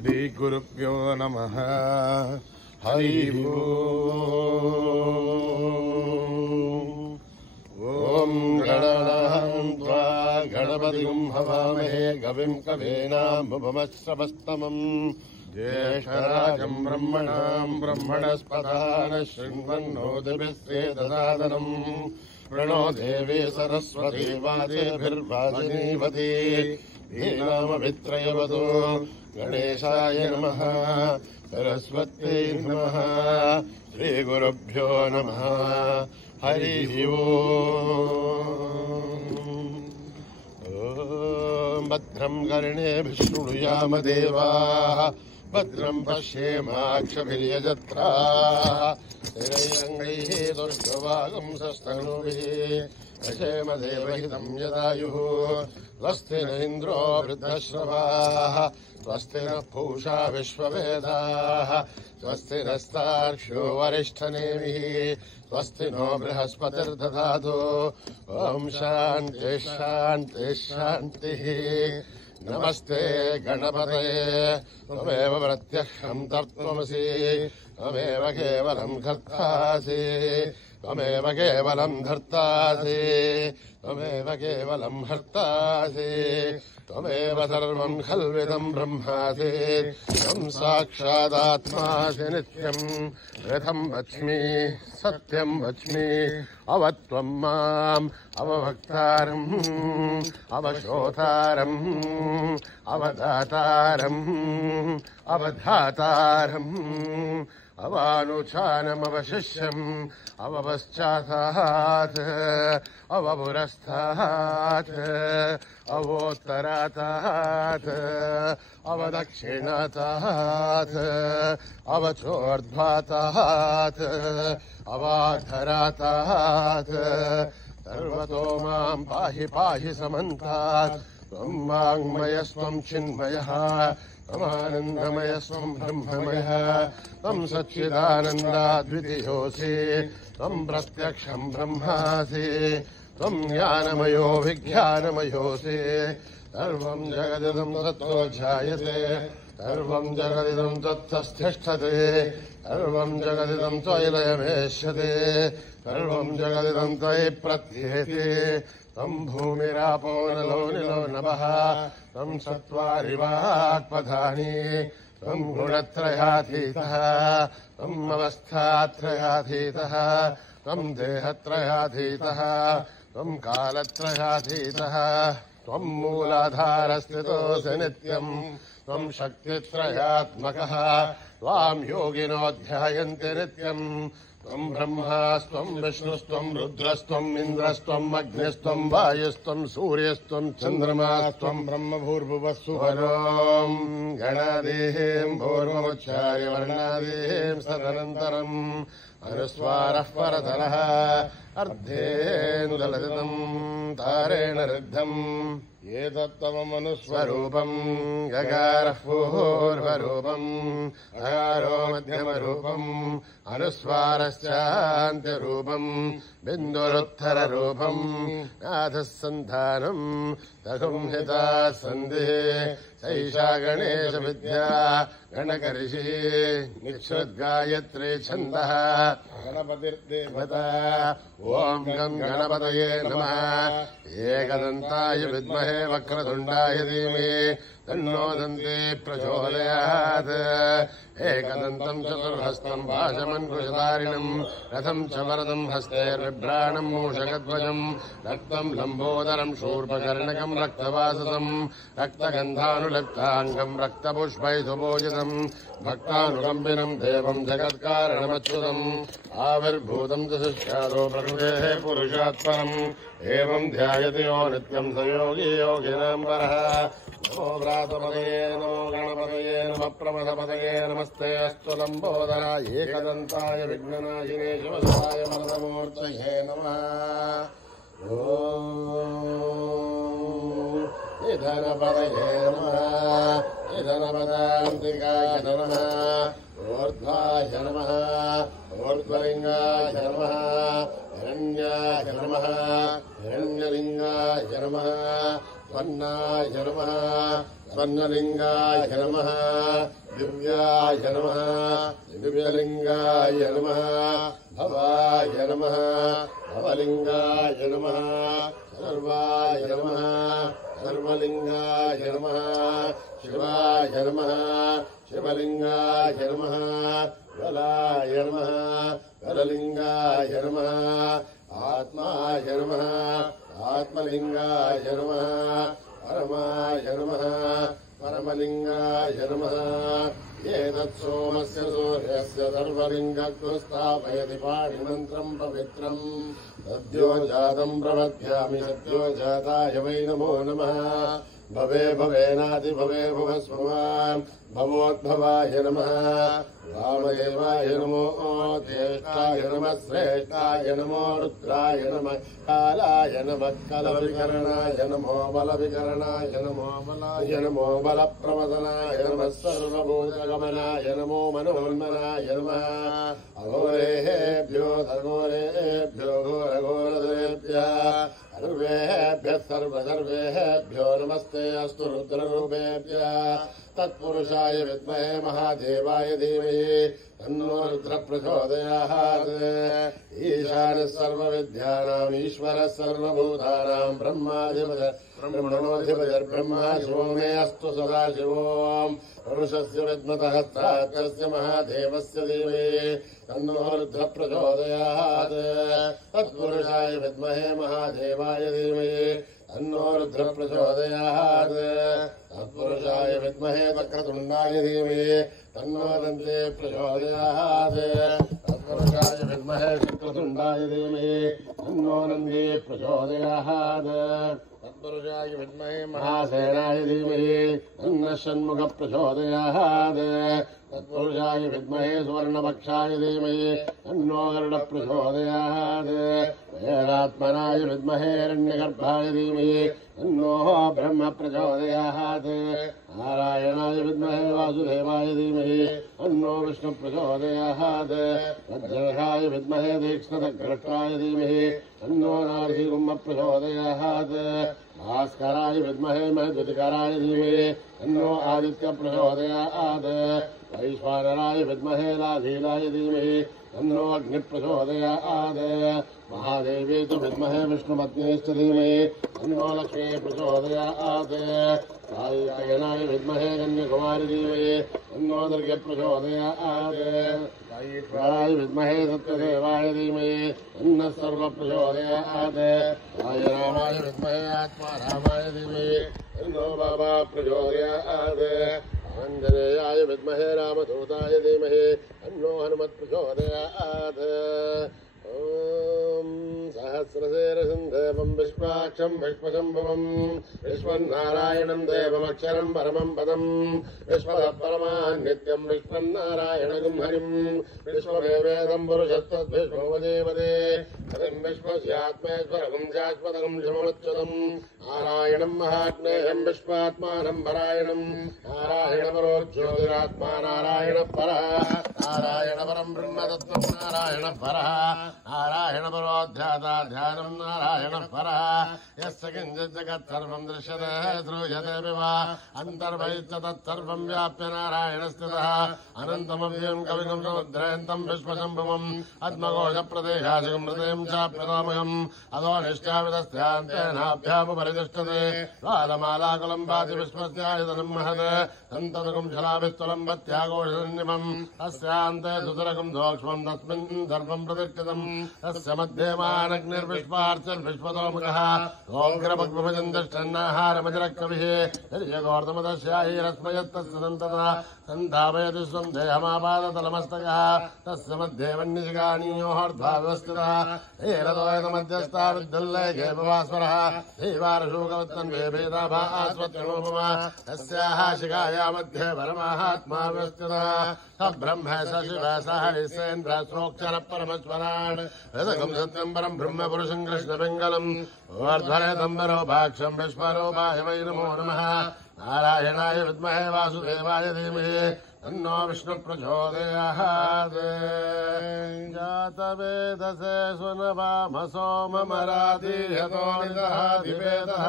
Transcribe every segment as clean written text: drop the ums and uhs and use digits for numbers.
श्रीगुरुभ्यो नमः। हरि ओम। गणनान्त्वा गणपतिं हवामहे कविं कवीनामुपमश्रवस्तमम् ज्येष्ठराजं ब्रह्मणां ब्रह्मणस्पदान शृण्वन्नोतिभिश्चेदसादनम् प्रणो देवी सरस्वती वाजेभिर्वाजिनीवती धीनामभित्रयवतु गणेशाय नमः सरस्वत्यै नमः श्रीगुरुभ्यो नमः। हरि ओम। भद्रं कर्णेभिः शृणुयाम देवाः भद्रं पश्येमाक्षभिर्यजत्राः स्थिरैरङ्गैः दुर्गवागुंसस्तनूभिः अशेम देवहितं यदायुः स्वस्ति न इन्द्रो वृद्धश्रवाः स्वस्ति नः पूषा विश्ववेदाः स्वस्ति नस्तार्क्ष्यो वरिष्ठनेमिः स्वस्ति नो बृहस्पतिर्दधातु ॐ शान्तिः शान्तिः शान्तिः। नमस्ते गणपतये त्वमेव प्रत्यक्षं तत्त्वमसि त्वमेव केवलं कर्तासि त्वमेव केवलं धर्तासि त्वमेव केवलं हर्तासि त्वमेव सर्वं खल्विदं ब्रह्मासि त्वं साक्षादात्मासि नित्यं रथं वच्मि सत्यं वच्मि अवत्वं माम् अवभक्तारम् अवशोधारम् अवदातारम् अवधातारम् अवानुचानमवशिष्यम् अवपश्चातात् अवपुरस्तात् अवोत्तरातात् अवदक्षिणातात् अवचोर्ध्वातात् अवाधरातात् सर्वतो मां पाहि पाहि समन्तात् त्वं वाङ्मयस्त्वं चिन्मयः त्वमानन्दमयस्त्वं ब्रह्ममयः त्वं सच्चिदानन्दाद्वितीयोऽसि त्वं प्रत्यक्षं ब्रह्मासि त्वं ज्ञानमयो विज्ञानमयोऽसि सर्वं जगदिदं तत्तो जायते सर्वं जगदिदं तत्तस्तिष्ठते सर्वं जगदिदं त्वयिलयमेष्यते सर्वं जगदिदं त्वयि प्रत्येते त्वं भूमिरापो नलो निलो नभः त्वं चत्वारि वाक्पदानि त्वं गुणत्रयातीतः त्वम् अवस्थात्रयातीतः त्वं देहत्रयातीतः त्वं कालत्रयातीतः त्वं मूलाधारस्थितोऽसि नित्यम् त्वं शक्तित्रयात्मकः त्वां योगिनो ध्यायन्ति नित्यम् त्वं ब्रह्मास्त्वं विष्णुस्त्वं रुद्रस्त्वम् इन्द्रस्त्वम् अग्निस्त्वं वायुस्त्वं सूर्यस्त्वं चन्द्रमास्त्वं ब्रह्मभूर्भुवस्सुवरोम् गणादीं भूर्वमुच्चार्य वर्णादीं सदनन्तरम् अनुस्वारः परतरः अर्धेन्दुललितं तारेण ऋद्धम् एतत्तममनुस्वरूपम् गकारः पूर्वरूपम् अकारो मध्यमरूपम् अनुस्वारश्चान्त्यरूपम् बिन्दुरुत्तररूपम् नाथः सन्धानम् तगुंहिता सन्धिः सैषा गणेशविद्या गणकर्षि निःश्रुद्गायत्री छन्दः गणपतिर्देवता ॐ गं गणपतये नमः एकदन्ताय विद्महे वक्रतुण्डाय धीमहि तन्नो दन्ती प्रचोदयात् एकदन्तं चतुर्हस्तं पाशमङ्कुशधारिणम् रथं च वरदं हस्तैर्बिभ्राणं मूषकध्वजम् रक्तं लम्बोदरं शूर्पकर्णकं रक्तवाससं रक्तगन्धानुलक्ताङ्गं रक्तपुष्पैर्सुपूजितं भक्तानुकम्पिनं देवं जगत्कारणमच्युतम् आविर्भूतं च शिष्यादो प्रकृतेः पुरुषात् परम् एवं ध्यायति यो नित्यं स योगी योगिनां परः। नमो व्रातपदये नमो गणपतये नमः प्रमथपदये नमस्ते अस्तु लम्बोदराय एकदन्ताय विघ्ननाशिने शिवसाय वरदमूर्तये नमः। ॐ निधनपदये नमः निधनपदान्तिकाय नमः ऊर्ध्वाय नमः ऊर्ध्वलिङ्गाय नमः हिरण्याय नमः हिरण्यलिङ्गाय नमः स्वर्णाय नमः स्वर्णलिंगाय नमः दिव्याय नमः दिव्यलिंगाय नमः भवाय नमः भवलिंगाय नमः सर्वाय नमः सर्वलिंगाय नमः शिवाय नमः शिवलिंगाय नमः बलाय नमः बललिंगाय नमः आत्माय नमः आत्मलिंगाय नमः परमाय नमः परमलिंगाय नमः एतत्सोमस्य सूर्यस्य सर्वलिङ्गत्वं स्थापयति पाणिमन्त्रम् पवित्रम् सद्यो जातम् प्रपद्यामि सद्यो जाताय वै नमो नमः भवे भवेनादिभवे भुवस्वमान् भवोद्भवाय नमः वामदेवाय नमो ज्येष्ठाय नमः श्रेष्ठाय नमो रुद्राय नमः कालाय नमः कलविकरणाय नमो बलविकरणाय नमो बलाय नमो बलप्रवदनाय नमः सर्वभूतगमनाय नमो मनोन्मनाय नमः अघोरेभ्यो घोरेभ्यो घोरघोरदेभ्यः सर्वेभ्यः सर्वेभ्यो नमस्ते अस्तु रुद्ररूपेभ्यः तत्पुरुषाय विद्महे महादेवाय धीमहि तन्नो रुद्रः प्रचोदयात् ईशानः सर्वविद्यानाम् ईश्वरः सर्वभूतानां ब्रह्माधिपतिर्ब्रह्मा शिवो मे अस्तु सदाशिवो पुरुषस्य विद्मतः तस्य महादेवस्य धीमहि तन्नो रुद्रः प्रचोदयात् तत्पुरुषाय विद्महे महादेवाय धीमहि तन्नो रुद्रः प्रचोदयात् तत्पुरुषाय विद्महे वक्रतुण्डाय धीमहि तन्नो दन्ते प्रचोदयात् तत्पुरुषाय विद्महे शुक्रतुण्डाय धीमहि तन्नो नन्दी प्रचोदयात् तत्पुरुषाय विद्महे महासेनाय धीमहि तन्नः षण्मुखः प्रचोदयात् तत्पुरुषाय विद्महे सुवर्णपक्षाय धीमहि तन्नो गरुडः प्रचोदयात् वेदात्मनाय विद्महे हिरण्यगर्भाय धीमहि तन्नो ब्रह्म प्रचोदयात् नारायणाय विद्महे वासुदेवाय धीमहि तन्नो विष्णु प्रचोदयात् वज्रहाय विद्महे तीक्ष्णदग्रष्टाय धीमहि तन्नो नारसिंह प्रचोदयात् भास्कराय विद्महे महद्युतिकराय धीमहि तन्नो आदित्य प्रचोदयात् वैश्वानराय विद्महे लाधीलाय धीमहि तन्नो अग्नि प्रचोदयात् महादेवी तु विद्महे विष्णुपत्नीश्च धीमहि तन्नो लक्ष्मी प्रचोदयात् सायिकायनाय विद्महे कन्याकुमारी धीमहि तन्नो दुर्गे प्रचोदयात् सायिकाय विद्महे सत्यदेवाय धीमहि तन्नः सर्व प्रचोदयात् सायरामाय विद्महे आत्मारामाय धीमहि तन्नो बाबा प्रचोदयात् आञ्जनेयाय विद्महे रामदूताय धीमहि तन्नो हनुमत् प्रचोदयात् सहस्रशीर्षं देवं विश्वाक्षं विश्वशम्भुवं विश्वन्नारायणं देवमक्षरं परमं पदं विश्वतः परमान् नित्यं विश्वन्नारायणं हरिं विश्वमेवेदं पुरुषस्तद्विश्वोपदेवते हरिं विश्वस्यात्मेश्वरं शाश्वतं शिवमच्युतं नारायणं महात्मेयं विश्वात्मानं परायणं नारायणपरो ज्योतिरात्मा नारायणपरः नारायणपरं ब्रह्मतत्त्वं नारायणपरः नारायणपरोऽध्याता ध्यानं नारायणपरः यस्य किञ्चित् जगत्सर्वं दृश्यते श्रूयते विवा अन्तर्बहिश्च तत्सर्वं व्याप्य नारायणस्थितः अनन्तमव्यं कविगं समुद्रयन्तं विश्वशम्भुवम् आत्मघोषप्रदेशासिकं हृदयं चाप्यतामहम् अधो निष्ठाविदस्यान्तेनाभ्यामुपरितिष्ठते बालमालाकुलं भाति विश्वस्यायतनं महत् सन्तनुकं शलाभिस्तुलं भत्याघोषनिमम् तस्यान्ते सुतरकं दोक्ष्मं तस्मिन् सर्वं प्रतिष्ठितम् तस्य मध्ये मानग्निर्विश्वार्चन्विश्वतोमुखः ओङ्ग्रमग्विभजन्तश्चन्नाहारमजरकविः हिर्यगोर्धमदस्याहिरस्मयत्तस्य सन्ततः सन्धापयति स्वं देहमापादतलमस्तकः तस्य मध्ये वह्निशिखानीयोऽर्ध्वा व्यवस्थितः हेरदोयतमध्यस्था विद्युल्लेखे भवास्वरः श्रीवारशोकवत्तन्वे भेदाभास्वत्यनोपमा तस्याः शिखाया मध्ये परमात्मा व्यवस्थितः स ब्रह्म स शिव स हरिसेन्द्र श्रोक्षर परमेश्वरान् वेदकं सत्यं परं ब्रह्म पुरुषं कृष्णपिङ्गलम् ऊर्ध्वरेतम्बरोपाक्षं विश्वरूपाय वै नमो नमः नारायणाय विद्महे वासुदेवाय धीमहि तन्नो विष्णु प्रचोदयात् जातवेदसे सुनवामसो ममराधियतो निदहाधिवेदः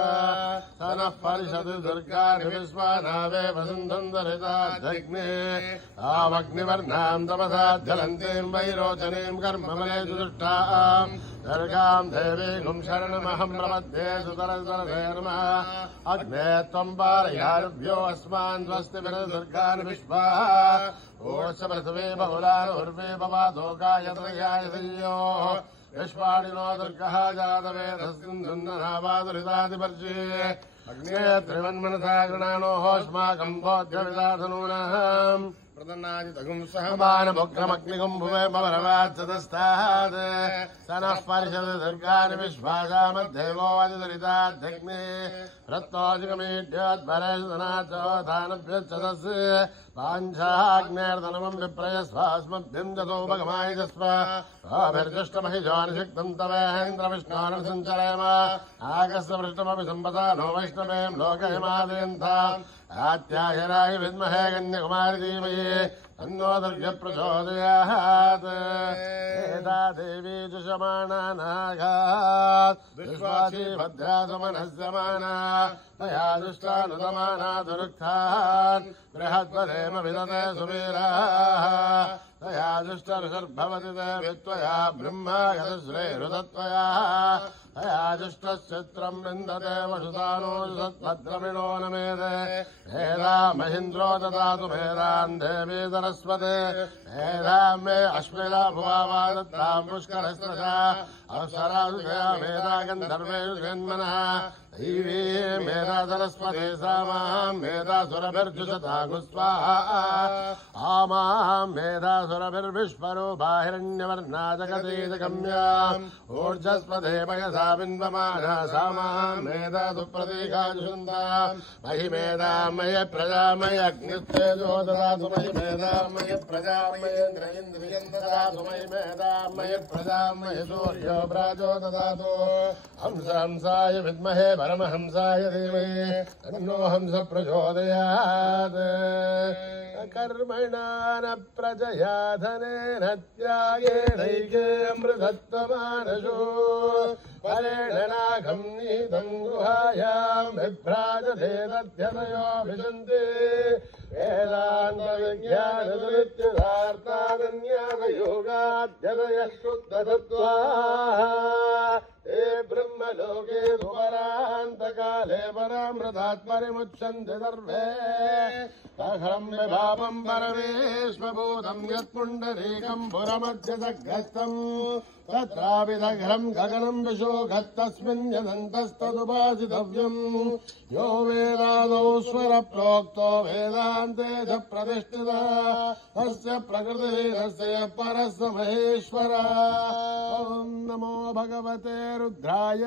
स नः परिषदि दुर्गाणि विश्वानावे वसुन्धन्दरिताध्यग्ने आवग्निवर्णाम् तपसा ज्वलन्तीम् वैरोचनीम् कर्ममले दुष्टाम् दुर्गाम् देवीगुम् शरणमहम् प्रपद्ये सुतरसरसे नमः अग्ने त्वम् पारयारुभ्यो अस्मान् स्वस्ति दुर्गान् विश्वा ओषपृथिवे बहुलानुर्वे भवादोकायत्रयाय संयो विश्वाणिनो दुर्गः जातवेदस्कन्धन्ननावादुरितादिपर्जे अग्ने त्रिवन्मनसा गृणानोऽस्माकम् बोध्यविदाधनूनाम् प्रदन्नादितगुम् सहमानमुग्रमग्निगुम् भुवे भवरवाच्चतस्तात् स नः परिषदि दुर्गाणि विश्वासामद्धेवोऽधिदुरिताध्यग्ने रत्नोऽधिगमेढ्योद्भरेषु पाञ्चाग्नेर्दनमम् विप्रयस्वास्मभ्यम् जतोपगमायजस्व स्वाभिर्जुष्टमहिजोनिषिक्तम् तवेन्द्रविष्णोर्सञ्चरेम आगस्तपृष्टमपि सम्पदा नो वैष्णवेम् लोकहिमादयन्ताम् आत्यायराय विद्महे कन्याकुमारी धीमहि तन्नो दुर्गा प्रचोदयात् एता देवी जुषमाणा नागात् विश्वासी भद्रा सुमनस्यमाना तया दुष्टानुतमाना दुरुक्तान् बृहद्वदेम विदते सुवीराः तया दुष्टऋषर्भवति ते वित्वया ब्रह्मागतश्रेरुदत्वया तया दुष्टश्चित्रम् विन्दते वसुतानो सद्भद्रमिणो न मेदे मेधा महीन्द्रो ददातु मेधाम् देवी सरस्वते मेधाम् मे अश्विना भुवा दत्ताम् पुष्करस्त्रशा अप्सरासुषया मेधा गन्धर्वेषु जन्मनः दैवी मेधा सरस्वती सामाम् मेधासुरभिर्जुषतागुस्वाहा आमाम् मेधासुरभिर्विश्वरूपा हिरण्यवर्णा जगतीजगम्याम् ऊर्जस्वते पयसा बिन्वमाना सामाम् मेधासु प्रतीकाजुषन्ताम् महि मेधामय प्रजामय अग्निस्तेजो ददातु महि मेधामय प्रजामयेन्द्र इन्द्रियम् ददातु महि मेधामय प्रजामय सूर्यो प्राजो ददातु हंस हंसाय विद्महे परमहंसाय धीमहि तन्नो हंस प्रचोदयात् कर्मणा न प्रजया धनेन त्यागेनैके अमृतत्वमानशो परेण नागम् नीतम् गुहायाम् विभ्राजते तद्यतयो विशन्ति वेदान्तविज्ञानदुरित्यर्थादन्यासयोगाध्यतयः शुद्धतत्त्वाः ते ब्रह्मलोके सुपरान्तकाले परामृतात् परिमुच्यन्ते सर्वे अहम् विभावम् परमेश्वभूतम् यत्पुण्डरीकम् पुरमध्यसग्रस्तम् तत्रापि दघ्रम् गगनम् विशोघत्तस्मिन् यदन्तस्तदुपासितव्यम् यो वेदादौ स्वर प्रोक्तो वेदान्ते च प्रतिष्ठितः तस्य प्रकृतिः परः स महेश्वरः ॐ नमो भगवते रुद्राय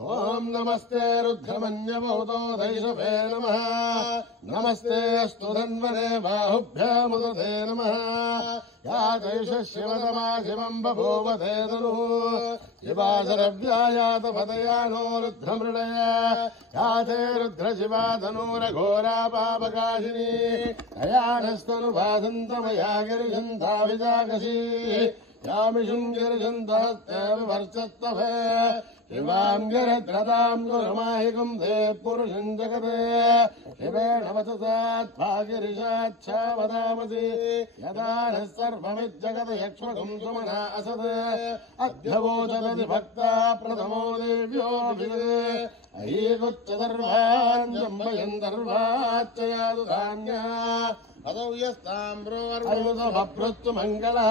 ओम नमस्ते रुद्रमन्यभूतो दैशभे नमः नमस्ते अस्तु धन्वने बाहुभ्यामुदते नमः या दैश शिवतमा शिवम् बभूव ते तनुः शिवाशरव्यायात पदयानो रुद्रमृडय या ते रुद्रशिवा धनुरघोरा पापकाशिनी तयानस्तनुभासन्तमया गिरिशन्ता विजाकशी यामिषुम् गिरिशन्तास्तेव वर्चत्तभे शिवाम् गिरद्रताम् गुरुमाहिकम् ते पुरुषम् जगते शिवेण वचसात्भागिरिशाच्छा वदामसि यदा नः सर्वमिज्जगत् यक्ष्मकम् सुमना असत् अध्यवोचदति भक्ता प्रथमो देव्यो अयीकुच्च सर्वान् जम्बयन् सर्वाच्चयादु धान्या अदौ यस्ताम्रोऽर्वृतु मङ्गलः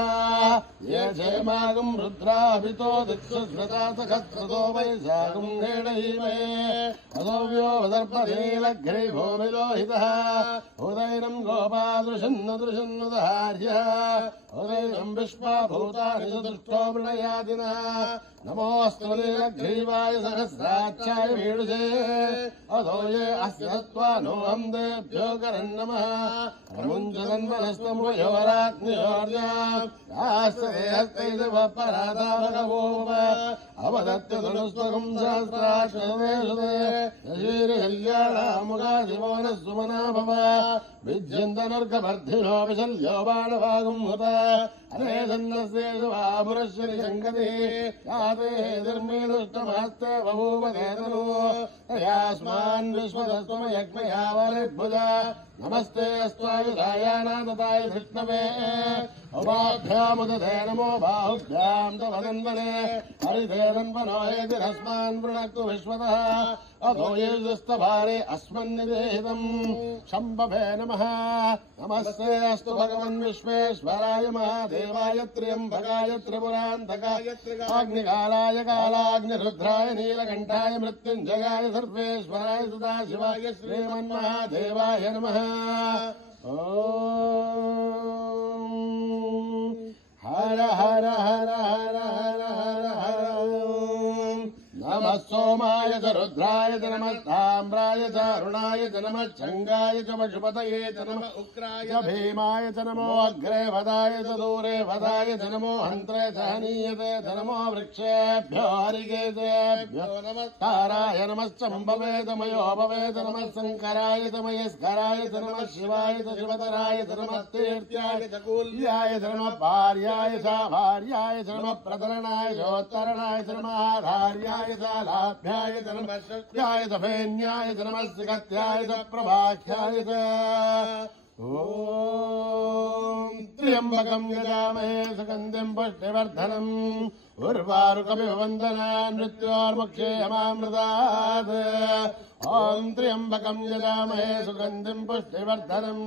ये क्षेमागम् रुद्राभितो दिक्षुस्मृतासखस्रतो वैशाखम् नेडहीमहे अदौ दर्पनीलघ्रीभो विलोहितः उदैनम् गोपादृशन्नुदृशन्नुदहार्यः उदैनम् विश्वाभूतानि सुदुष्टो मृणयादिनः नमोऽस्तु नीलग्रीवाय सहस्राक्षाय वीडुषे अदो ये अस्य त्वा नोऽहम् देभ्यो करन्नमः प्रमुञ्चतन्वनस्तमुयोराग्नियोर्यास्तैजवपराधाभगवोप अवदत्यधनुस्त्वकं सहस्राक्षरदेशुदेशीर्कल्याणामुगाशिवो नः सुमना भव विद्यन्तनर्गवर्धिनो विशल्यो बाणभागं हुत अरे सन्नस्येषुवापुरश्वरि शङ्कति याते धर्मेदुष्टमहस्ते बभूव तेतनु तयास्मान् विश्वदस्त्वमयज्ञया वरिभुज नमस्ते अस्त्वायुधायानादताय विष्णवे उभाभ्यामुदते नमो बाहुभ्यां तव नन्दने हरिते नन्वनो हेतिरस्मान् वृणक्तु विश्वतः अधो येजुस्तभारे अस्मन्निदेहितम् शम्भवे नमः नमस्ते अस्तु भगवन् विश्वेश्वराय महादेवाय त्र्यम्बकाय त्रिपुरान्तकाय अग्निकालाय कालाग्निरुद्राय नीलकण्ठाय मृत्युञ्जयाय सर्वेश्वराय सदाशिवाय श्रीमन्महादेवाय नमः ॐ हर हर हर हर हर हर हर नमः सोमाय च रुद्राय च नमः ताम्राय च अरुणाय च नमः चङ्गाय च पशुपतये च नमः उग्राय भीमाय च नमो अग्रे वदाय च दूरे वदाय च नमो हन्त्रे च हनीयते च नमो वृक्षेभ्यो हरिकेशेभ्यो नमस्काराय नमश्चम्भवे च मयोभवे च नमः शङ्कराय च मयस्कराय च नमः शिवाय च शिवतराय च नमः तीर्थ्याय च कूल्याय च नमः भार्याय च भार्याय च नमः प्रतरणाय चोत्तरणाय च नमः आधार्याय लाभ्याय च नमः षष्ट्याय च फेन्याय च नमः सिकत्याय च प्रभाख्याय च ॐ त्र्यम्बकं यजामहे सुगन्धिं पुष्टिवर्धनम् उर्वारुकमिव वन्दनान् मृत्योर्मुक्षेयमामृतात् ॐ त्र्यम्बकं यजामहे सुगन्धिं पुष्टिवर्धनम्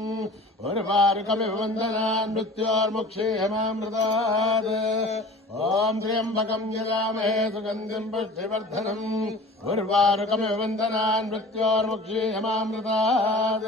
उर्वारुकमिव वन्दनान् मृत्योर्मुक्षेयमामृतात् ॐ त्र्यम्बकं यजामहे सुगन्धिं पुष्टिवर्धनम् उर्वारुकमिव वन्दनान् मृत्योर्मुक्षेयमामृतात्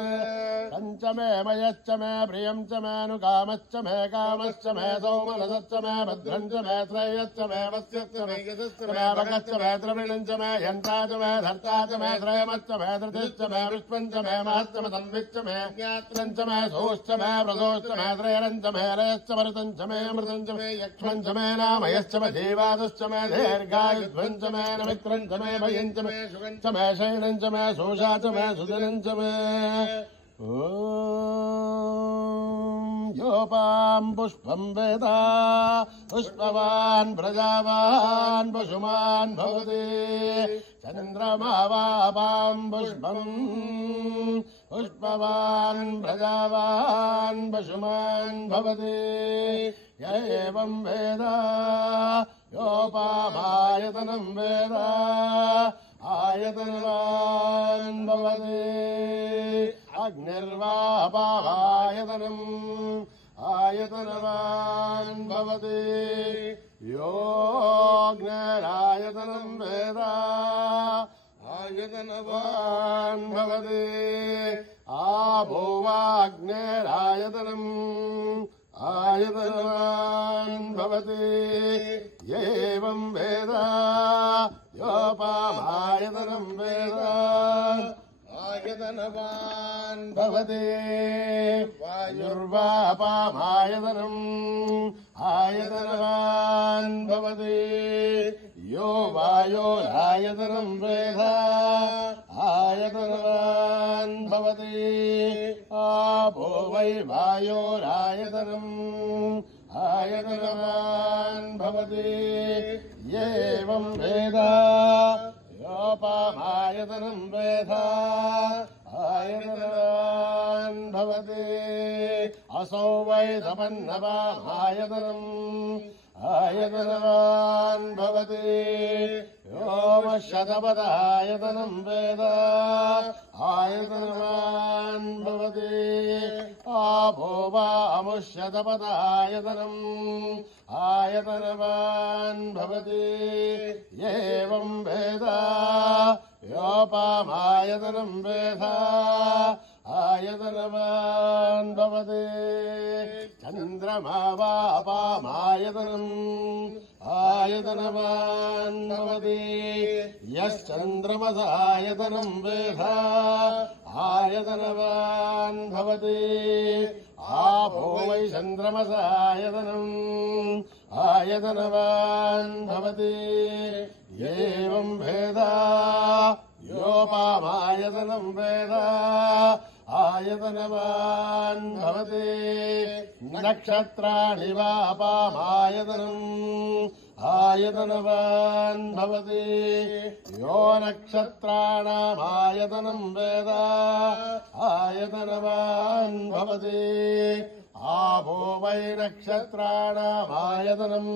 पञ्चमे मयश्च मे प्रियं च मेऽनुकामश्च मे कामश्च मे सौमनसश्च मे भद्रं च मे श्रेयश्च मे वस्यश्च मे यशश्च मे भगश्च मे द्रविणं च मे यन्ता च मे धर्ता च मे श्रयमश्च मे धृतिश्च मे विश्वं च मे महश्च मे संविच्च मे ज्ञात्रं च मे सोश्च मे प्रदोश्च मे त्रयरं च मे रयश्च मरुतं च मे अमृतं च मे यक्ष्मं च मे नामयश्च मे जीवादश्च मे दीर्घायुध्वं च मे नमित्रं च मे भयं च मे शुगं च मे शयनं च मे शोषा च मे सुजनं च मे ॐ योपां पुष्पं वेदा पुष्पवान् प्रजावान् पशुमान् भवति चन्द्रमा वापां पुष्पं पुष्पवान् प्रजावान् पशुमान् भवति य एवं वेद योपामायतनं वेद आयतनवान् भवति अग्निर्वापामायतनम् आयतनवान् भवति योऽग्निरायतनं वेद आयतनवान् भवति आभोवाग्निरायतनम् आयतनवान् भवति एवं वेद योपामायतनं वेद आयतनवान् भवति वायुर्वापामायतनम् आयतनवान् भवति यो वायोरायतनं वेद आयतनवान् भवति आपो वै वायोरायतनम् आयतनवान् भवति एवं वेद योपामायतनं वेद आयतनवान् भवति असौ वै तपन्नवामायतनम् आयतनवान् भवति योमशतपदायतनं वेद आयतनवान् भवति आपो वा अमुष्यतपदायतनम् आयतनवान् भवति एवं वेद योपामायतनं वेद आयतनवान् भवति चन्द्रमा वापामायतनम् आयतनवान् भवति यश्चन्द्रमसायतनं वेद आयतनवान् भवति आपो वै चन्द्रमसायतनम् आयतनवान् भवति एवं वेद योपामायतनं वेद आयतनवान् भवति नक्षत्राणि वापामायतनम् आयतनवान् भवति यो नक्षत्राणामायतनं वेद आयतनवान् भवति आपो वै नक्षत्राणामायतनम्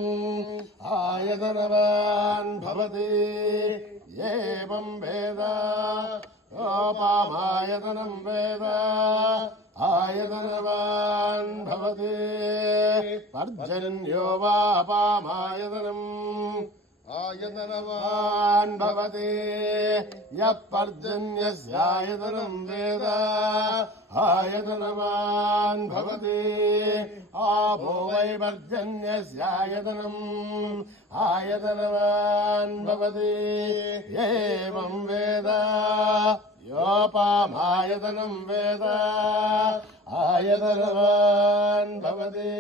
आयतनवान् भवति एवं वेद योपामायतनं वेद आयतनवान् भवति पर्जन्यो वापामायतनम् आयतनवान् भवति यः पर्जन्यस्यायतनं वेद आयतनवान् भवति आपो वै पर्जन्यस्यायतनम् आयतनवान् भवति एवं वेद योपामायतनं वेद आयतनवान् भवति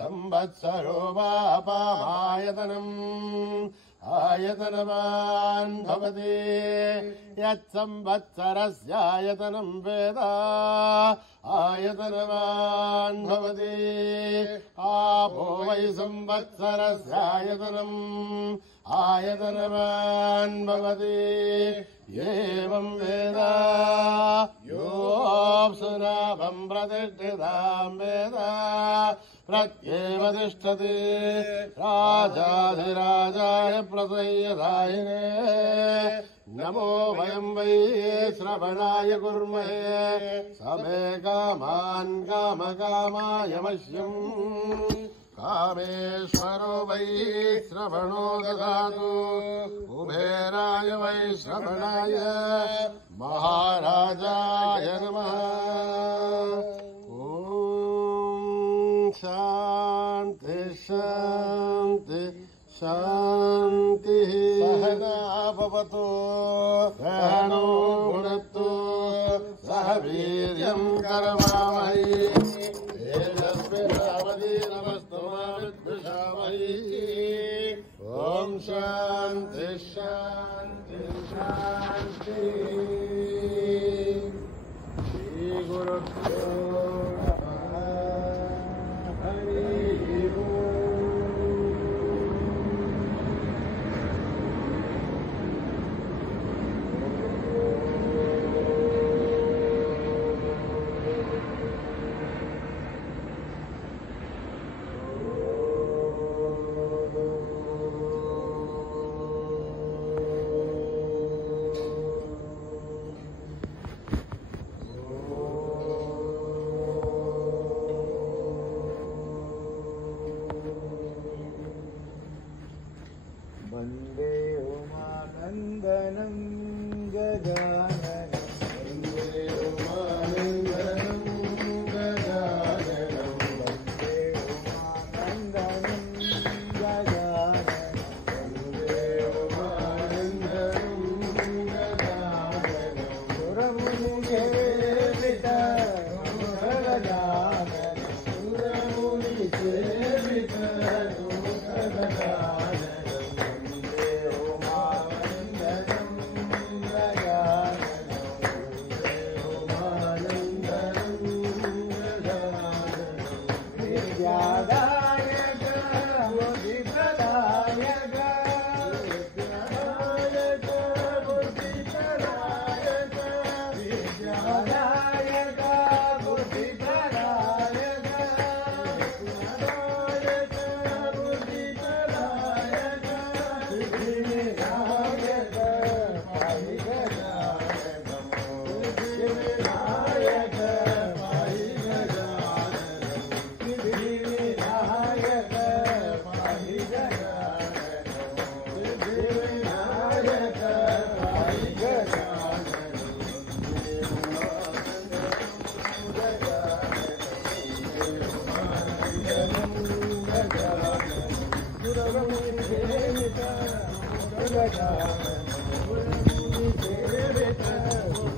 संवत्सरो वापामायतनम् आयतनवान् भवति यत्संवत्सरस्यायतनं वेद आयतनवान् भवति आपो वै संवत्सरस्यायतनम् आयतनवान् भवति एवं वेद योऽप्सुनाभं प्रतिष्ठितां वेद प्रत्येव तिष्ठति राजाधिराजाय प्रसय्यदायिने नमो वयं वै श्रवणाय कुर्महे समे कामान् कामकामाय मह्यम् कामेश्वरो वै श्रवणो ददातु कुबेराय वै श्रवणाय महाराजाय नमः। शांति शांति शांतिः सहना भवतु सहनो भुनक्तु सह वीर्यं करवावहै तेजस्विनावधीतमस्तु मा विद्विषावहै। ॐ शांति शांति शांति। श्री गुरुभ्यो वन्दे उमानन्दनं गजाननं वन्दे उमानन्दनं गजाननं वन्दे उमानन्दनं गजाननं वन्दे उमानन्दनं गजाननं सुरमुनिसेवित गजाननं सुरमुनिसेवित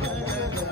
गजाननं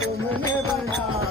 तुमने बनाए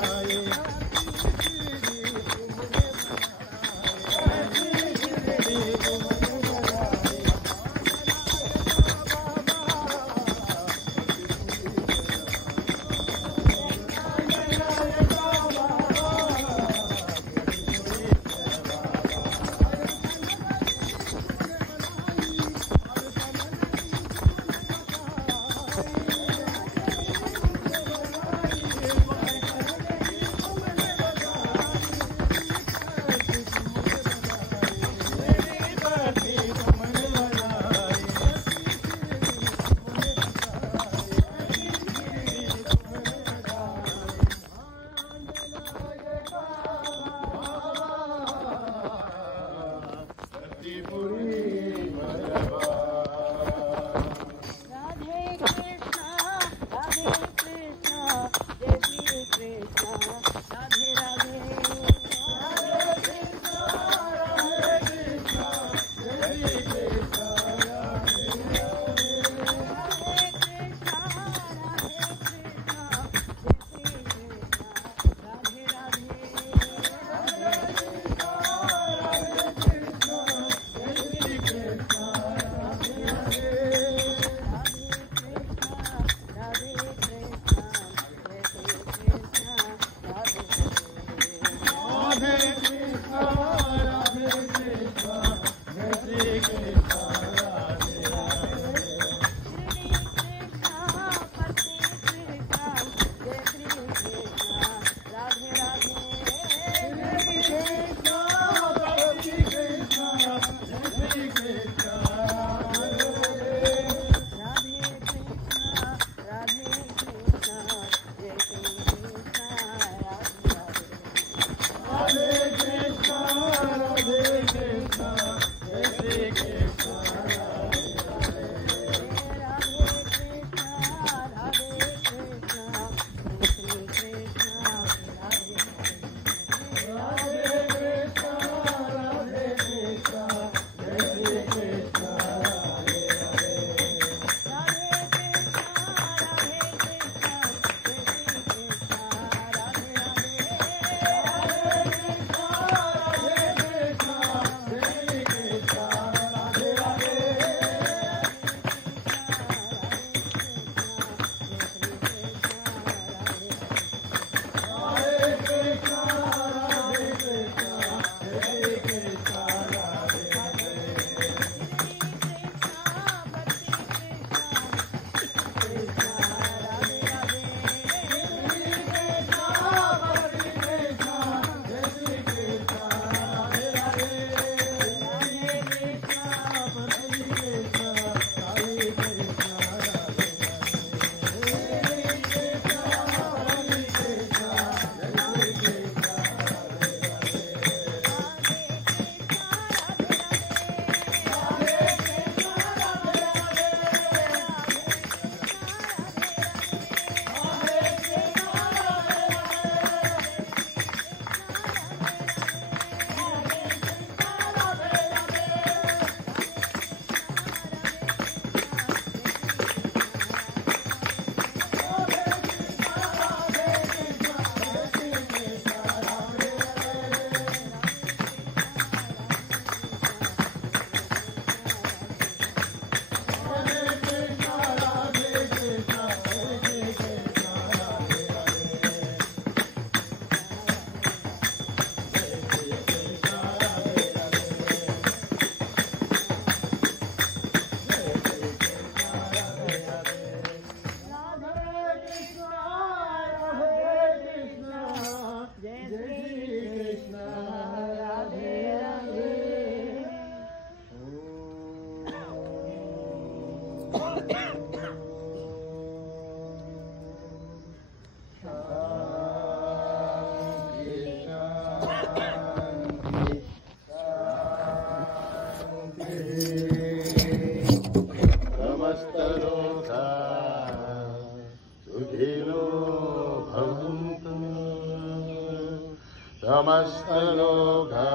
समस्तलोका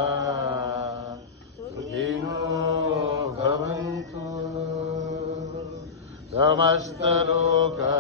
सुखिनो भवन्तु समस्तलोका